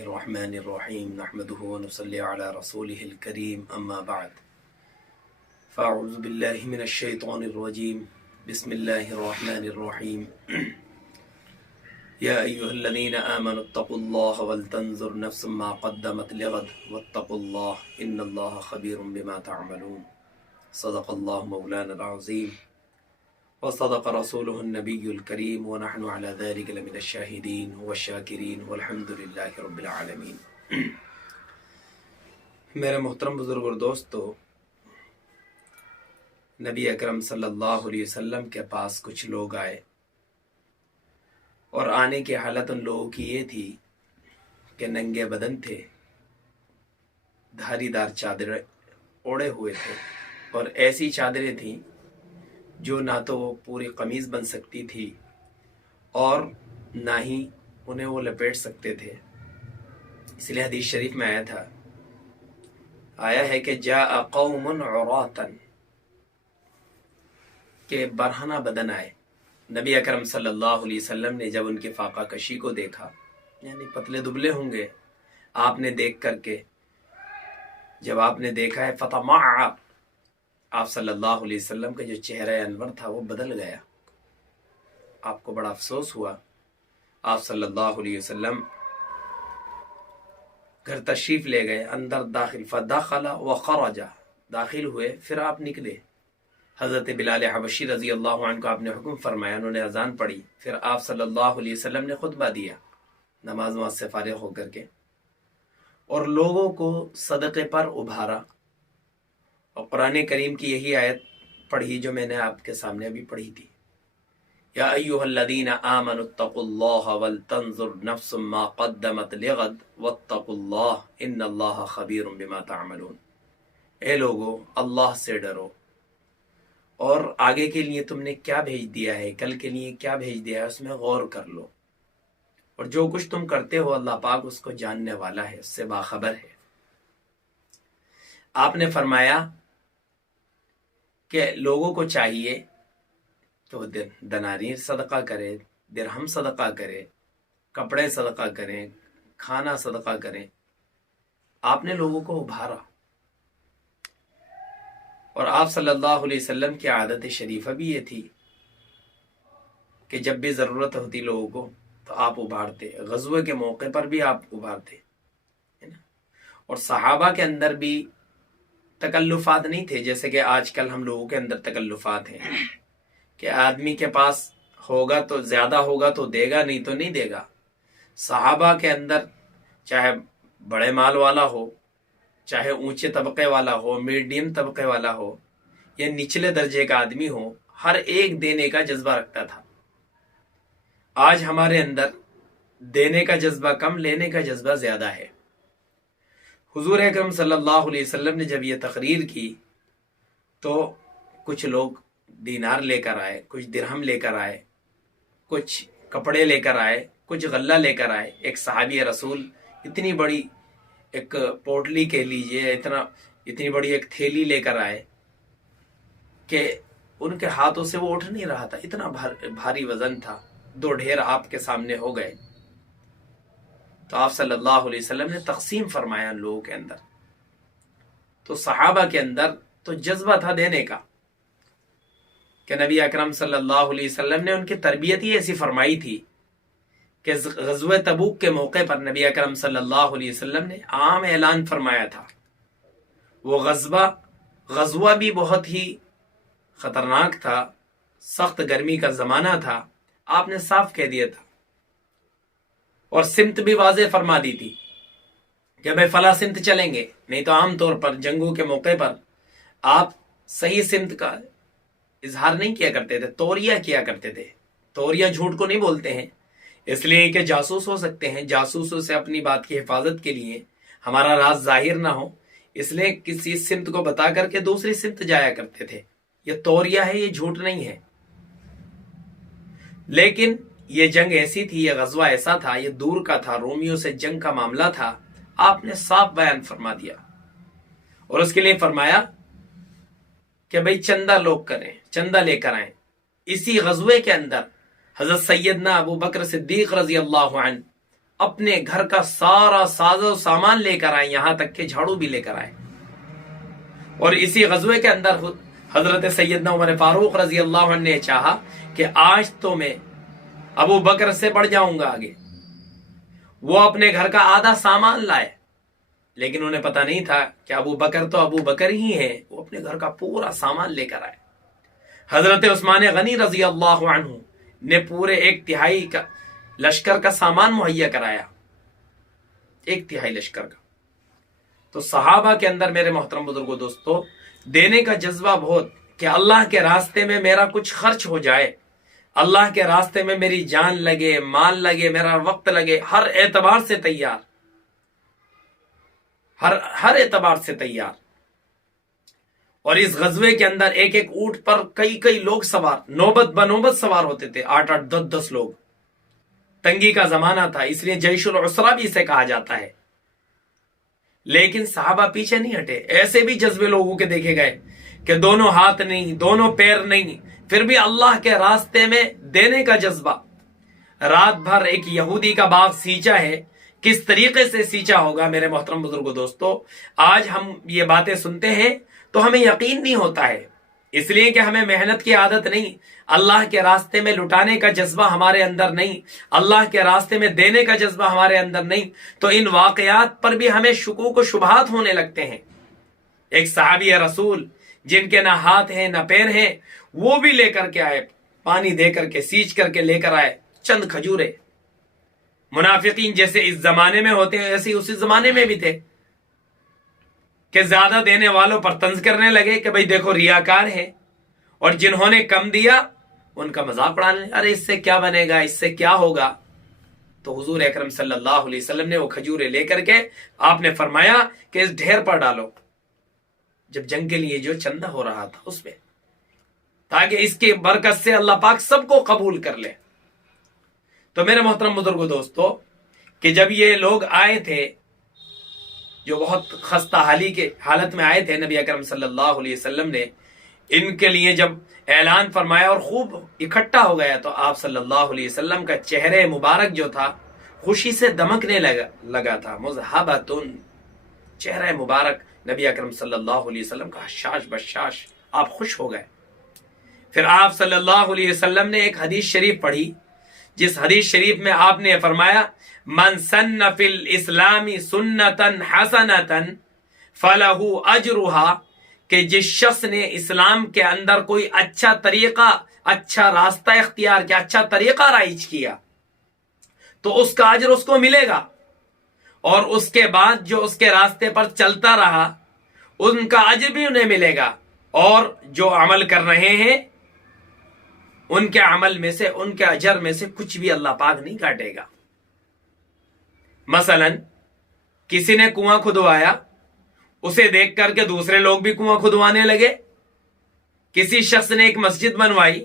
الرحمن الرحیم نحمده ونصلی علی رسوله الکریم اما بعد فاعوذ باللہ من الشیطان الرجیم بسم اللہ الرحمن الرحیم یا ایہا الذین آمنوا اتقوا اللہ ولتنظر نفس ما قدمت لغد واتقوا اللہ ان اللہ خبیر بما تعملون صدق اللہ مولانا العظیم وصدق رسوله النبی الکریم ونحن على ذلك لمن الشاہدین والشاکرین والحمد للہ رب العالمین۔ میرے محترم بزرگ اور دوستو، نبی اکرم صلی اللہ علیہ وسلم کے پاس کچھ لوگ آئے اور آنے کی حالت ان لوگوں کی یہ تھی کہ ننگے بدن تھے، دھاری دار چادریں اوڑے ہوئے تھے اور ایسی چادریں تھیں جو نہ تو وہ پوری قمیض بن سکتی تھی اور نہ ہی انہیں وہ لپیٹ سکتے تھے۔ اس لیے حدیث شریف میں آیا ہے کہ جاء قوم عراتا، کہ برہنہ بدن آئے۔ نبی اکرم صلی اللہ علیہ وسلم نے جب ان کی فاقہ کشی کو دیکھا، یعنی پتلے دبلے ہوں گے، آپ نے دیکھ کر کے جب آپ نے دیکھا ہے فتمع، آپ صلی اللہ علیہ وسلم کا جو چہرہ انور تھا وہ بدل گیا۔ آپ کو بڑا افسوس ہوا۔ آپ صلی اللہ علیہ وسلم گھر تشریف لے گئے، اندر داخل فدخل وخرج، داخل ہوئے پھر آپ نکلے۔ حضرت بلال حبشی رضی اللہ عنہ کو آپ نے حکم فرمایا، انہوں نے اذان پڑھی، پھر آپ صلی اللہ علیہ وسلم نے خطبہ دیا نماز سے فارغ ہو کر کے، اور لوگوں کو صدقے پر ابھارا، اور قرآن کریم کی یہی آیت پڑھی جو میں نے آپ کے سامنے ابھی پڑھی تھی، یا ایھا الذین آمنوا اتقوا اللہ ولتنظر نفس ما قدمت لغد واتقوا اللہ ان اللہ خبیر بما تعملون۔ اے لوگو، اللہ سے ڈرو اور آگے کے لیے تم نے کیا بھیج دیا ہے، کل کے لیے کیا بھیج دیا ہے، اس میں غور کر لو، اور جو کچھ تم کرتے ہو اللہ پاک اس کو جاننے والا ہے، اس سے باخبر ہے۔ آپ نے فرمایا کہ لوگوں کو چاہیے کہ وہ دنانیر صدقہ کرے، درہم صدقہ کرے، کپڑے صدقہ کریں، کھانا صدقہ کریں۔ آپ نے لوگوں کو ابھارا، اور آپ صلی اللہ علیہ وسلم کی عادت شریفہ بھی یہ تھی کہ جب بھی ضرورت ہوتی لوگوں کو تو آپ ابھارتے۔ غزوے کے موقع پر بھی آپ ابھارتے، اور صحابہ کے اندر بھی تکلفات نہیں تھے جیسے کہ آج کل ہم لوگوں کے اندر تکلفات ہیں کہ آدمی کے پاس ہوگا تو زیادہ ہوگا تو دے گا، نہیں تو نہیں دے گا۔ صحابہ کے اندر چاہے بڑے مال والا ہو، چاہے اونچے طبقے والا ہو، میڈیم طبقے والا ہو، یا نچلے درجے کا آدمی ہو، ہر ایک دینے کا جذبہ رکھتا تھا۔ آج ہمارے اندر دینے کا جذبہ کم، لینے کا جذبہ زیادہ ہے۔ حضور اکرم صلی اللہ علیہ وسلم نے جب یہ تقریر کی تو کچھ لوگ دینار لے کر آئے، کچھ درہم لے کر آئے، کچھ کپڑے لے کر آئے، کچھ غلہ لے کر آئے۔ ایک صحابی رسول اتنی بڑی ایک پوٹلی کے لیجئے اتنی بڑی ایک تھیلی لے کر آئے کہ ان کے ہاتھوں سے وہ اٹھ نہیں رہا تھا، اتنا بھاری وزن تھا۔ دو ڈھیر آپ کے سامنے ہو گئے تو آپ صلی اللہ علیہ وسلم نے تقسیم فرمایا ان لوگوں کے اندر۔ تو صحابہ کے اندر تو جذبہ تھا دینے کا کہ نبی اکرم صلی اللہ علیہ وسلم نے ان کی تربیت ہی ایسی فرمائی تھی کہ غزوہ تبوک کے موقع پر نبی اکرم صلی اللہ علیہ وسلم نے عام اعلان فرمایا تھا۔ وہ غزوہ بھی بہت ہی خطرناک تھا، سخت گرمی کا زمانہ تھا، آپ نے صاف کہہ دیا تھا، اور سمت بھی واضح فرما دی تھی کہ بھائی فلاں سمت چلیں گے۔ نہیں تو عام طور پر جنگوں کے موقع پر آپ صحیح سمت کا اظہار نہیں کیا کرتے تھے، توریہ کیا کرتے تھے۔ توریہ جھوٹ کو نہیں بولتے ہیں، اس لیے کہ جاسوس ہو سکتے ہیں، جاسوسوں سے اپنی بات کی حفاظت کے لیے ہمارا راز ظاہر نہ ہو، اس لیے کسی سمت کو بتا کر کے دوسری سمت جایا کرتے تھے۔ یہ توریہ ہے، یہ جھوٹ نہیں ہے۔ لیکن یہ جنگ ایسی تھی، یہ غزوہ ایسا تھا، یہ دور کا تھا، رومیوں سے جنگ کا معاملہ تھا، آپ نے صاف بیان فرما دیا، اور اس کے لیے فرمایا کہ بھئی چندہ لوگ کریں، چندہ لے کر آئیں۔ اسی غزوے کے اندر حضرت سیدنا ابو بکر صدیق رضی اللہ عنہ اپنے گھر کا سارا ساز و سامان لے کر آئے، یہاں تک کہ جھاڑو بھی لے کر آئے۔ اور اسی غزوے کے اندر حضرت سیدنا عمر فاروق رضی اللہ عنہ نے چاہا کہ آج تو میں ابو بکر سے بڑھ جاؤں گا آگے۔ وہ اپنے گھر کا آدھا سامان لائے، لیکن انہیں پتہ نہیں تھا کہ ابو بکر تو ابو بکر ہی ہیں، وہ اپنے گھر کا پورا سامان لے کر آئے۔ حضرت عثمان غنی رضی اللہ عنہ نے پورے 1/3 کا لشکر کا سامان مہیا کرایا، 1/3 لشکر کا۔ تو صحابہ کے اندر میرے محترم بزرگوں دوستو دینے کا جذبہ بہت، کہ اللہ کے راستے میں میرا کچھ خرچ ہو جائے، اللہ کے راستے میں میری جان لگے، مال لگے، میرا وقت لگے، ہر اعتبار سے تیار، ہر اعتبار سے تیار۔ اور اس غزوے کے اندر ایک ایک اونٹ پر کئی لوگ سوار، نوبت بنوبت سوار ہوتے تھے، 8 10 لوگ۔ تنگی کا زمانہ تھا، اس لیے جیش العسرہ بھی اسے کہا جاتا ہے۔ لیکن صحابہ پیچھے نہیں ہٹے، ایسے بھی جذبے لوگوں کے دیکھے گئے کہ دونوں ہاتھ نہیں، دونوں پیر نہیں، پھر بھی اللہ کے راستے میں دینے کا جذبہ۔ رات بھر ایک یہودی کا باغ سینچا ہے، کس طریقے سے سینچا ہوگا میرے محترم بزرگوں دوستو، آج ہم یہ باتیں سنتے ہیں تو ہمیں یقین نہیں ہوتا ہے، اس لیے کہ ہمیں محنت کی عادت نہیں، اللہ کے راستے میں لٹانے کا جذبہ ہمارے اندر نہیں، اللہ کے راستے میں دینے کا جذبہ ہمارے اندر نہیں، تو ان واقعات پر بھی ہمیں شکوک و شبہات ہونے لگتے ہیں۔ ایک صحابی رسول جن کے نہ ہاتھ ہیں نہ پیر ہیں، وہ بھی لے کر کے آئے، پانی دے کر کے سینچ کر کے لے کر آئے چند کھجورے۔ منافقین جیسے اس زمانے میں ہوتے ہیں ایسے اسی زمانے میں بھی تھے، کہ زیادہ دینے والوں پر طنز کرنے لگے کہ بھئی دیکھو ریاکار ہے، اور جنہوں نے کم دیا ان کا مذاق اڑانے، ارے اس سے کیا بنے گا، اس سے کیا ہوگا۔ تو حضور اکرم صلی اللہ علیہ وسلم نے وہ کھجورے لے کر کے آپ نے فرمایا کہ اس ڈھیر پر ڈالو، جب جنگ کے لیے جو چندہ ہو رہا تھا اس میں، تاکہ اس کی برکت سے اللہ پاک سب کو قبول کر لے۔ تو میرے محترم بزرگوں دوستو کہ جب یہ لوگ آئے تھے جو بہت خستہ حالی کے حالت میں آئے تھے، نبی اکرم صلی اللہ علیہ وسلم نے ان کے لیے جب اعلان فرمایا اور خوب اکٹھا ہو گیا، تو آپ صلی اللہ علیہ وسلم کا چہرے مبارک جو تھا خوشی سے دمکنے لگا تھا، مذہبتن، چہرہ مبارک نبی اکرم صلی اللہ علیہ وسلم کا حشاش بشاش، آپ خوش ہو گئے۔ پھر آپ صلی اللہ علیہ وسلم نے ایک حدیث شریف پڑھی، جس حدیث شریف میں آپ نے فرمایا من سن فی الاسلام سنتا حسنتا فلہ اجرہا، کہ جس شخص نے اسلام کے اندر کوئی اچھا طریقہ، اچھا راستہ اختیار کیا، اچھا طریقہ رائج کیا، تو اس کا اجر اس کو ملے گا، اور اس کے بعد جو اس کے راستے پر چلتا رہا ان کا اجر بھی انہیں ملے گا، اور جو عمل کر رہے ہیں ان کے عمل میں سے، ان کے اجر میں سے کچھ بھی اللہ پاک نہیں کاٹے گا۔ مثلا کسی نے کنواں کھدوایا، اسے دیکھ کر کے دوسرے لوگ بھی کنواں کھدوانے لگے۔ کسی شخص نے ایک مسجد بنوائی،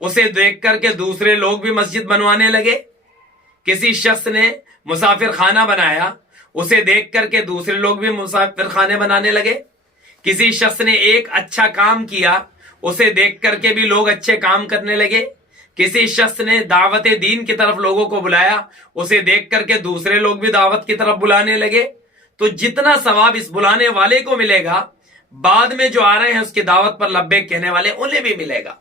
اسے دیکھ کر کے دوسرے لوگ بھی مسجد بنوانے لگے۔ کسی شخص نے مسافر خانہ بنایا، اسے دیکھ کر کے دوسرے لوگ بھی مسافر خانے بنانے لگے۔ کسی شخص نے ایک اچھا کام کیا، اسے دیکھ کر کے بھی لوگ اچھے کام کرنے لگے۔ کسی شخص نے دعوت دین کی طرف لوگوں کو بلایا، اسے دیکھ کر کے دوسرے لوگ بھی دعوت کی طرف بلانے لگے۔ تو جتنا ثواب اس بلانے والے کو ملے گا، بعد میں جو آ رہے ہیں اس کی دعوت پر لبیک کہنے والے، انہیں بھی ملے گا،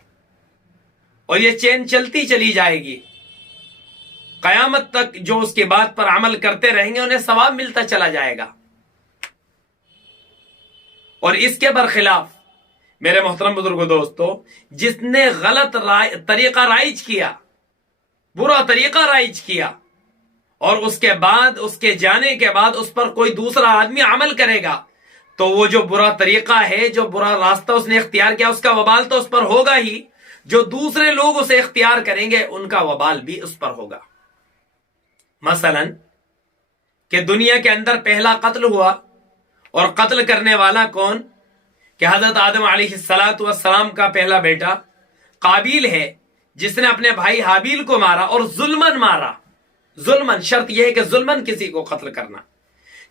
اور یہ چین چلتی چلی جائے گی قیامت تک۔ جو اس کی بات پر عمل کرتے رہیں گے انہیں ثواب ملتا چلا جائے گا۔ اور اس کے برخلاف میرے محترم بزرگوں دوستو، جس نے غلط طریقہ رائج کیا، برا طریقہ رائج کیا، اور اس کے بعد، اس کے جانے کے بعد اس پر کوئی دوسرا آدمی عمل کرے گا، تو وہ جو برا طریقہ ہے، جو برا راستہ اس نے اختیار کیا، اس کا وبال تو اس پر ہوگا ہی، جو دوسرے لوگ اسے اختیار کریں گے ان کا وبال بھی اس پر ہوگا۔ مثلا کہ دنیا کے اندر پہلا قتل ہوا، اور قتل کرنے والا کون؟ کہ حضرت آدم علیہ السلام کا پہلا بیٹا قابیل ہے، جس نے اپنے بھائی حابیل کو مارا، اور ظلمن مارا۔ ظلمن، شرط یہ ہے کہ ظلمن کسی کو قتل کرنا،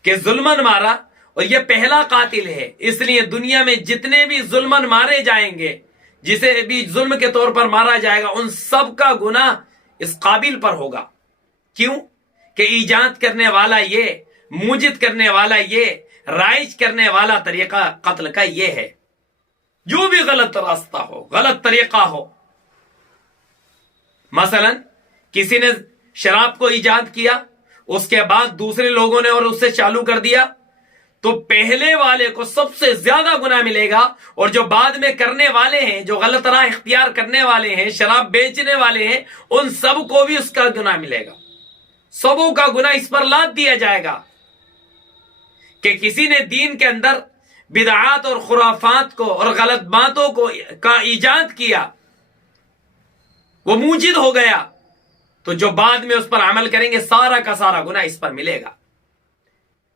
کہ ظلمن مارا، اور یہ پہلا قاتل ہے۔ اس لیے دنیا میں جتنے بھی ظلمن مارے جائیں گے، جسے بھی ظلم کے طور پر مارا جائے گا، ان سب کا گناہ اس قابیل پر ہوگا۔ کیوں؟ کہ ایجاد کرنے والا یہ، موجد کرنے والا یہ، رائج کرنے والا طریقہ قتل کا یہ ہے۔ جو بھی غلط راستہ ہو، غلط طریقہ ہو، مثلا کسی نے شراب کو ایجاد کیا، اس کے بعد دوسرے لوگوں نے اور اس سے چالو کر دیا، تو پہلے والے کو سب سے زیادہ گناہ ملے گا، اور جو بعد میں کرنے والے ہیں، جو غلط راہ اختیار کرنے والے ہیں، شراب بیچنے والے ہیں، ان سب کو بھی اس کا گناہ ملے گا۔ سبوں کا گناہ اس پر لاد دیا جائے گا کہ کسی نے دین کے اندر بدعات اور خرافات کو اور غلط باتوں کا ایجاد کیا، وہ موجد ہو گیا، تو جو بعد میں اس پر عمل کریں گے سارا کا سارا گناہ اس پر ملے گا۔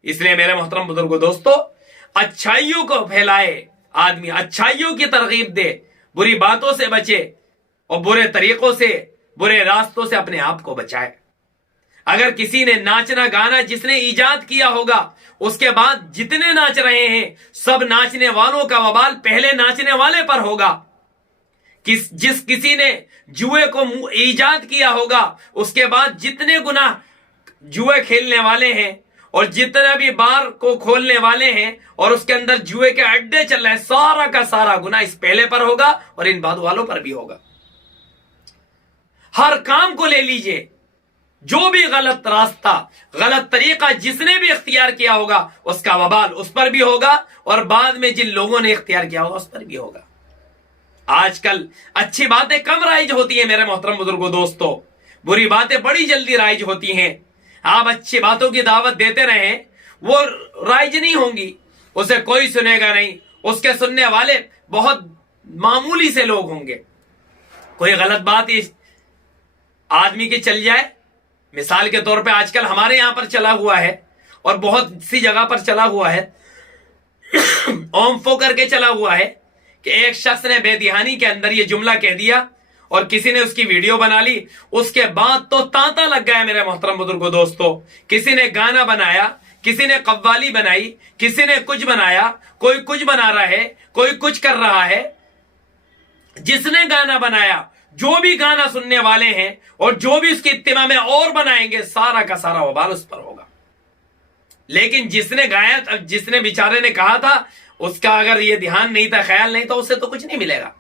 اس لیے میرے محترم بزرگوں، دوستو، اچھائیوں کو پھیلائے، آدمی اچھائیوں کی ترغیب دے، بری باتوں سے بچے اور برے طریقوں سے، برے راستوں سے اپنے آپ کو بچائے۔ اگر کسی نے ناچنا گانا جس نے ایجاد کیا ہوگا، اس کے بعد جتنے ناچ رہے ہیں سب ناچنے والوں کا وبال پہلے ناچنے والے پر ہوگا۔ جس کسی نے جوئے کو ایجاد کیا ہوگا، اس کے بعد جتنے گناہ جوئے کھیلنے والے ہیں اور جتنے بھی بار کو کھولنے والے ہیں اور اس کے اندر جوئے کے اڈے چل رہے ہیں، سارا کا سارا گناہ اس پہلے پر ہوگا اور ان بعد والوں پر بھی ہوگا۔ ہر کام کو لے لیجئے، جو بھی غلط راستہ، غلط طریقہ جس نے بھی اختیار کیا ہوگا، اس کا وبال اس پر بھی ہوگا، اور بعد میں جن لوگوں نے اختیار کیا ہوگا اس پر بھی ہوگا۔ آج کل اچھی باتیں کم رائج ہوتی ہیں میرے محترم بزرگوں، دوستو، بری باتیں بڑی جلدی رائج ہوتی ہیں۔ آپ اچھی باتوں کی دعوت دیتے رہیں، وہ رائج نہیں ہوں گی، اسے کوئی سنے گا نہیں، اس کے سننے والے بہت معمولی سے لوگ ہوں گے۔ کوئی غلط بات آدمی کی چل جائے، مثال کے طور پہ آج کل ہمارے یہاں پر چلا ہوا ہے اور بہت سی جگہ پر چلا ہوا ہے، اوم فو کر کے چلا ہوا ہے کہ ایک شخص نے بے دہانی کے اندر یہ جملہ کہہ دیا اور کسی نے اس کی ویڈیو بنا لی، اس کے بعد تو تانتا لگ گیا میرے محترم بزرگوں، دوستو۔ کسی نے گانا بنایا، کسی نے قوالی بنائی، کسی نے کچھ بنایا، کوئی کچھ بنا رہا ہے، کوئی کچھ کر رہا ہے۔ جس نے گانا بنایا، جو بھی گانا سننے والے ہیں اور جو بھی اس کی اتباع میں اور بنائیں گے، سارا کا سارا وبال اس پر ہوگا۔ لیکن جس نے گایا، جس نے بیچارے نے کہا تھا، اس کا اگر یہ دھیان نہیں تھا، خیال نہیں تھا، اسے تو کچھ نہیں ملے گا۔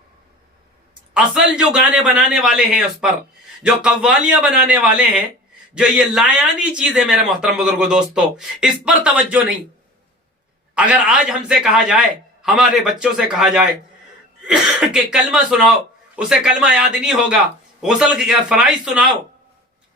اصل جو گانے بنانے والے ہیں، اس پر جو قوالیاں بنانے والے ہیں، جو یہ لایانی چیز ہے میرے محترم بزرگوں، دوستو، اس پر توجہ نہیں۔ اگر آج ہم سے کہا جائے، ہمارے بچوں سے کہا جائے کہ کلمہ سناؤ، اسے کلمہ یاد نہیں ہوگا، غسل کے فرائض سناؤ،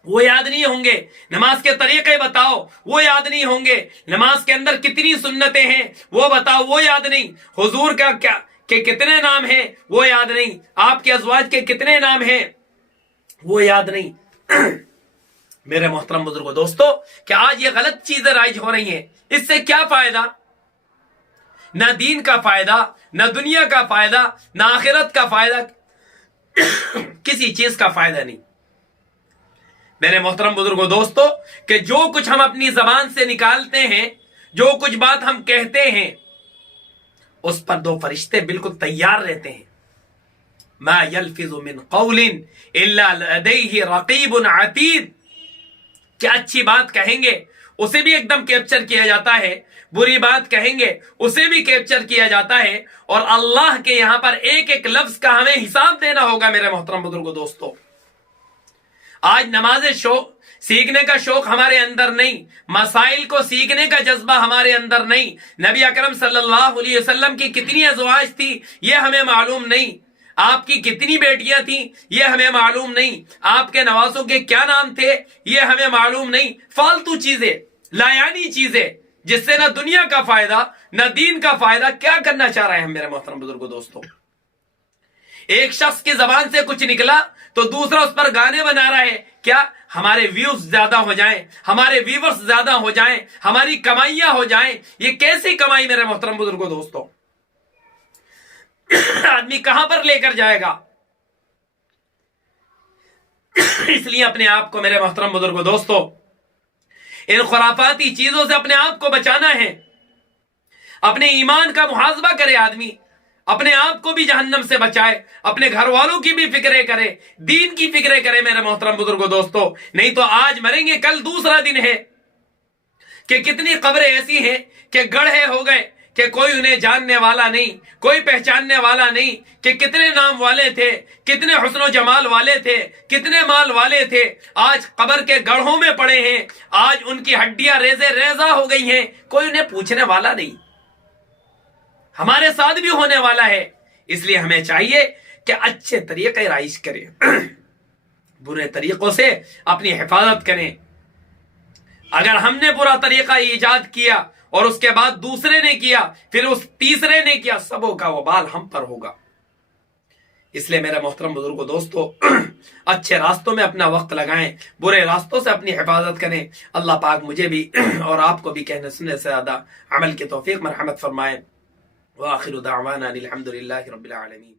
وہ یاد نہیں ہوں گے، نماز کے طریقے بتاؤ، وہ یاد نہیں ہوں گے، نماز کے اندر کتنی سنتیں ہیں وہ بتاؤ، وہ یاد نہیں، حضور کا کیا کہ کتنے نام ہیں وہ یاد نہیں، آپ کے ازواج کے کتنے نام ہیں وہ یاد نہیں۔ میرے محترم بزرگوں، دوستو، کہ آج یہ غلط چیزیں رائج ہو رہی ہیں، اس سے کیا فائدہ؟ نہ دین کا فائدہ، نہ دنیا کا فائدہ، نہ آخرت کا فائدہ، کسی چیز کا فائدہ نہیں۔ میرے محترم بزرگوں، دوستو، کہ جو کچھ ہم اپنی زبان سے نکالتے ہیں، جو کچھ بات ہم کہتے ہیں، اس پر دو فرشتے بالکل تیار رہتے ہیں۔ ما یلفظ من قول الا لدیہ رقیب عتید، کہ اچھی بات کہیں گے اسے بھی ایک دم کیپچر کیا جاتا ہے، بری بات کہیں گے اسے بھی کیپچر کیا جاتا ہے، اور اللہ کے یہاں پر ایک ایک لفظ کا ہمیں حساب دینا ہوگا میرے محترم بزرگوں، دوستو۔ آج نماز شوق سیکھنے کا شوق ہمارے اندر نہیں، مسائل کو سیکھنے کا جذبہ ہمارے اندر نہیں، نبی اکرم صلی اللہ علیہ وسلم کی کتنی ازواج تھی یہ ہمیں معلوم نہیں، آپ کی کتنی بیٹیاں تھیں یہ ہمیں معلوم نہیں، آپ کے نوازوں کے کیا نام تھے یہ ہمیں معلوم نہیں۔ فالتو چیزیں، لایانی چیزیں، جس سے نہ دنیا کا فائدہ نہ دین کا فائدہ، کیا کرنا چاہ رہے ہیں ہم میرے محترم بزرگوں، دوستو؟ ایک شخص کی زبان سے کچھ نکلا تو دوسرا اس پر گانے بنا رہا ہے، کیا ہمارے ویوز زیادہ ہو جائیں، ہمارے ویورز زیادہ ہو جائیں، ہماری کمائیاں ہو جائیں۔ یہ کیسی کمائی میرے محترم بزرگوں، دوستو؟ آدمی کہاں پر لے کر جائے گا؟ اس لیے اپنے آپ کو میرے محترم بزرگوں، دوستو، ان خرافاتی چیزوں سے اپنے آپ کو بچانا ہے۔ اپنے ایمان کا محاسبہ کرے آدمی، اپنے آپ کو بھی جہنم سے بچائے، اپنے گھر والوں کی بھی فکریں کرے، دین کی فکریں کرے میرے محترم بزرگوں دوستو. نہیں تو آج مریں گے، کل دوسرا دن ہے. کہ کتنی قبریں ایسی ہیں کہ گڑھے ہو گئے کہ کوئی انہیں جاننے والا نہیں، کوئی پہچاننے والا نہیں، کہ کتنے نام والے تھے، کتنے حسن و جمال والے تھے، کتنے مال والے تھے، آج قبر کے گڑھوں میں پڑے ہیں، آج ان کی ہڈیاں ریزے ریزہ ہو گئی ہیں، کوئی انہیں پوچھنے والا نہیں. ہمارے ساتھ بھی ہونے والا ہے. اس لیے ہمیں چاہیے کہ اچھے طریقے رائج کریں، برے طریقوں سے اپنی حفاظت کریں. اگر ہم نے برا طریقہ ایجاد کیا اور اس کے بعد دوسرے نے کیا، پھر اس تیسرے نے کیا، سبوں کا وبال ہم پر ہوگا. اس لیے میرے محترم بزرگوں دوستو، اچھے راستوں میں اپنا وقت لگائیں، برے راستوں سے اپنی حفاظت کریں. اللہ پاک مجھے بھی اور آپ کو بھی کہنے سننے سے زیادہ عمل کی توفیق مرحمت فرمائے. وآخر دعوانا الحمد للہ رب العالمین.